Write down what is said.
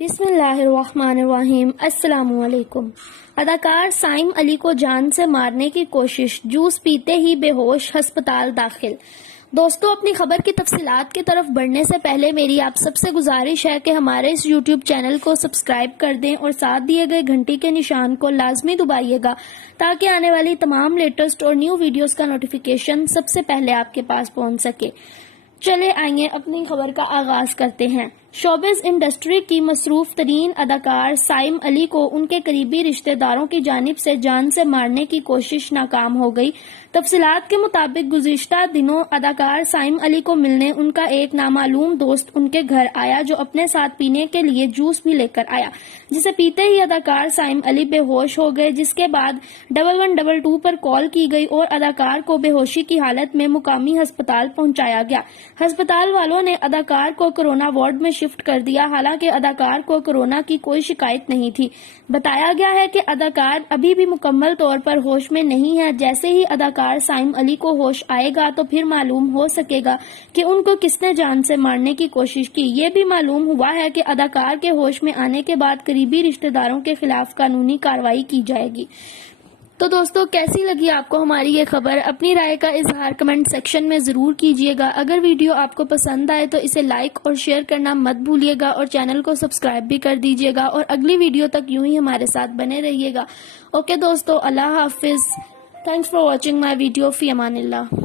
بسم اللہ الرحمن الرحیم۔ السلام علیکم۔ اداکار سائم علی کو جان سے مارنے کی کوشش، جوس پیتے ہی بے ہوش ہسپتال داخل۔ دوستو، اپنی خبر کی تفصیلات کی طرف بڑھنے سے پہلے میری آپ سب سے گزارش ہے کہ ہمارے اس یوٹیوب چینل کو سبسکرائب کر دیں اور ساتھ دیے گئے گھنٹی کے نشان کو لازمی دبائیے گا تاکہ آنے والی تمام لیٹسٹ اور نیو ویڈیوز کا نوٹیفیکیشن سب سے پہلے آپ کے پاس پہنچ سکے۔ چلے آئیے اپنی خبر کا آغاز کرتے ہیں۔ شوبز انڈسٹری کی مصروف ترین اداکار سائم علی کو ان کے قریبی رشتہ داروں کی جانب سے جان سے مارنے کی کوشش ناکام ہو گئی۔ تفصیلات کے مطابق گزشتہ دنوں اداکار سائم علی کو ملنے ان کا ایک نامعلوم دوست ان کے گھر آیا، جو اپنے ساتھ پینے کے لیے جوس بھی لے کر آیا، جسے پیتے ہی اداکار سائم علی بے ہوش ہو گئے، جس کے بعد 1122 پر کال کی گئی اور اداکار کو بے ہوشی کی حالت میں مقامی ہسپتال پہنچایا گیا۔ ہسپتال والوں نے اداکار کو کورونا وارڈ میں شفٹ کر دیا، حالانکہ اداکار کو کورونا کی کوئی شکایت نہیں تھی۔ بتایا گیا ہے کہ اداکار ابھی بھی مکمل طور پر ہوش میں نہیں ہے۔ جیسے ہی اداکار سائم علی کو ہوش آئے گا تو پھر معلوم ہو سکے گا کہ ان کو کس نے جان سے مارنے کی کوشش کی۔ یہ بھی معلوم ہوا ہے کہ اداکار کے ہوش میں آنے کے بعد قریبی رشتہ داروں کے خلاف قانونی کارروائی کی جائے گی۔ تو دوستو، کیسی لگی آپ کو ہماری یہ خبر؟ اپنی رائے کا اظہار کمنٹ سیکشن میں ضرور کیجیے گا۔ اگر ویڈیو آپ کو پسند آئے تو اسے لائک اور شیئر کرنا مت بھولیے گا اور چینل کو سبسکرائب بھی کر دیجیے گا، اور اگلی ویڈیو تک یوں ہی ہمارے ساتھ بنے رہیے گا۔ اوکے دوستو، اللہ حافظ۔ Thanks for watching my video. فی امان اللہ۔